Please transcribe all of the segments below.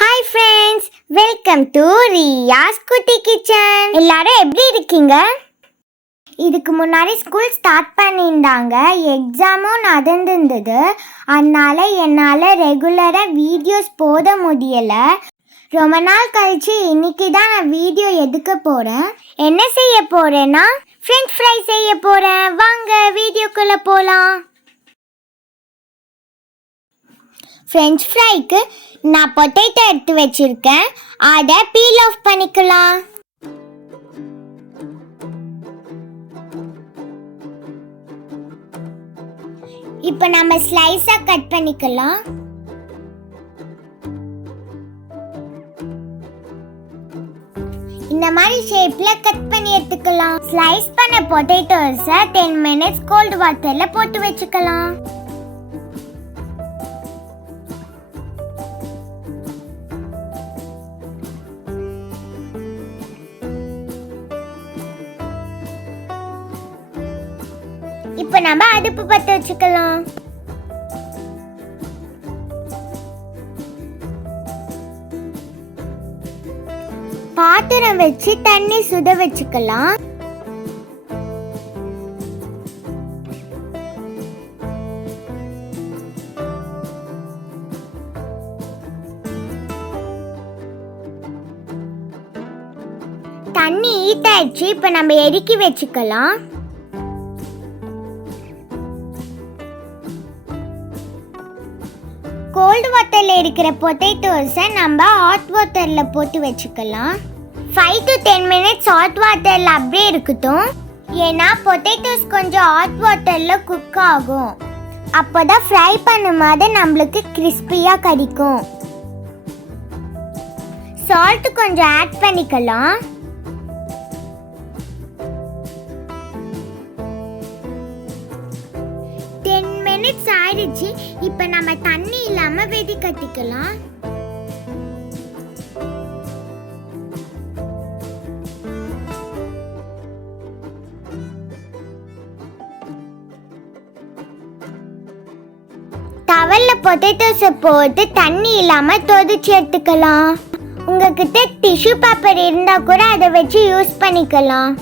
Hi friends, welcome to Riyas Kutti kitchen. எல்லாரும் எப்படி இருக்கீங்க? இதுக்கு முன்னாடி ஸ்கூல் ஸ்டார்ட் பண்ணியிருந்தாங்க, எக்ஸாமும் நடந்துருந்தது. அதனால என்னால் ரெகுலராக வீடியோஸ் போட முடியலை. ரொம்ப நாள் கழிச்சு இன்னைக்கு தான் நான் வீடியோ எடுக்க போகிறேன். என்ன செய்ய போகிறேன்னா ஃப்ரெஞ்ச் ஃப்ரை செய்ய போகிறேன். வாங்க வீடியோக்குள்ளே போகலாம். ஃப்ரெஞ்ச் ஃப்ரைக்கு நான் பொட்டேட்டோ எடுத்து வச்சிருக்கேன். அதை பீல் ஆஃப் பண்ணிக்கலாம். இப்போ நம்ம ஸ்லைஸா கட் பண்ணிக்கலாம். இந்த மாதிரி ஷேப்ல கட் பண்ணி எடுத்துக்கலாம். ஸ்லைஸ் பண்ண பொட்டேட்டோஸை 10 minutes கோல்ட் வாட்டர்ல போட்டு வச்சுக்கலாம். இப்போ நம்ம அடுப்பு பற்ற வச்சுக்கலாம். பாத்திரம் வச்சு தண்ணி சுட வச்சுக்கலாம். தண்ணி ஹீட் ஆயிடுச்சு. இப்போ நம்ம எரிக்கி வச்சுக்கலாம். கோல்டு வாட்டரில் இருக்கிற பொட்டேட்டோஸை நம்ம ஹாட் வாட்டரில் போட்டு வச்சுக்கலாம். 5 to 10 minutes ஹாட் வாட்டரில் அப்படியே இருக்கட்டும். ஏன்னா பொட்டேட்டோஸ் கொஞ்சம் ஹாட் வாட்டரில் குக் ஆகும். அப்போ தான் ஃப்ரை பண்ணும்போது நம்மளுக்கு கிறிஸ்பியாக கிடைக்கும். சால்ட் கொஞ்சம் ஆட் பண்ணிக்கலாம். ஆயிடுச்சு. இப்ப நம்ம தண்ணி இல்லாம வெடி கட்டிக்கலாம். டவல்ல பொட்டேட்டோஸை போட்டு தண்ணி இல்லாம தொதிச்சு எடுத்துக்கலாம். உங்ககிட்ட டிஷ்யூ பேப்பர் இருந்தா கூட அதை வச்சு யூஸ் பண்ணிக்கலாம்.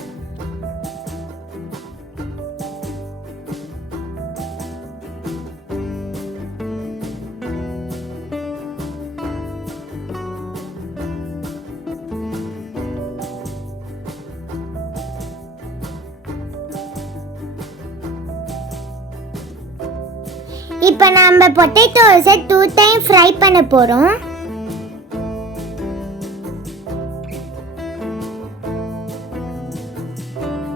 இப்போ நம்ம பொட்டேட்டோஸை 2 times ஃப்ரை பண்ண போறோம்.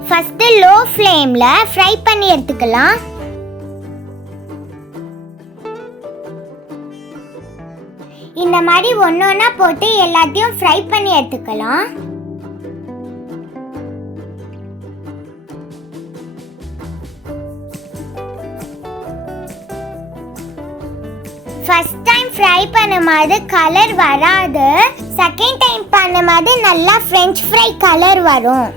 ஃபர்ஸ்ட் லோ ஃப்ளேம்ல ஃப்ரை பண்ணி எடுத்துக்கலாம். இந்த மாதிரி ஒன்னொன்னா போட்டு எல்லாத்தையும் ஃப்ரை பண்ணி எடுத்துக்கலாம். ஃபர்ஸ்ட் டைம் ஃப்ரை பண்ணும்போது கலர் வராது. செகண்ட் டைம் பண்ணும்போது நல்லா ஃப்ரெஞ்ச் ஃப்ரை கலர் வரும்.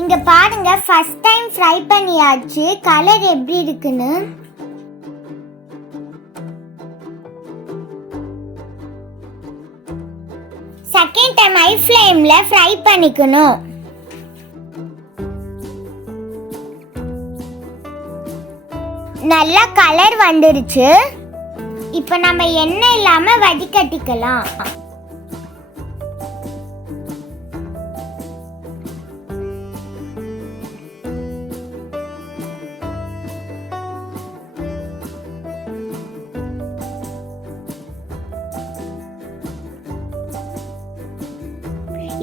இங்க பாருங்க, ஃபர்ஸ்ட் டைம் ஃப்ரை பண்ணியாச்சு. கலர் எப்படி இருக்குன்னு. செகண்ட் டைம் ஹை ஃப்ளேம்ல ஃப்ரை பண்ணிக்கணும். நல்லா கலர் வந்துருச்சு. இப்போ நம்ம எண்ணெய் இல்லாம வடிகட்டிக்கலாம்.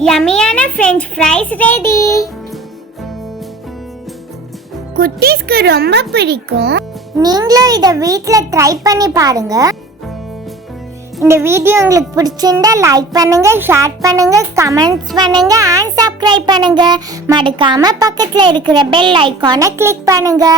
யம்மியான ஃப்ரெஞ்ச் ஃப்ரைஸ் ரெடி. குட்டீஸ்க்கு ரொம்ப பிடிக்கும். நீங்களும் இதை வீட்டில் ட்ரை பண்ணி பாருங்க. இந்த வீடியோ உங்களுக்கு பிடிச்சிருந்தா லைக் பண்ணுங்க, ஷேர் பண்ணுங்க, கமெண்ட்ஸ் பண்ணுங்க அண்ட் சப்ஸ்கிரைப் பண்ணுங்க. மறக்காம பக்கத்தில் இருக்கிற பெல் ஐகானை கிளிக் பண்ணுங்க.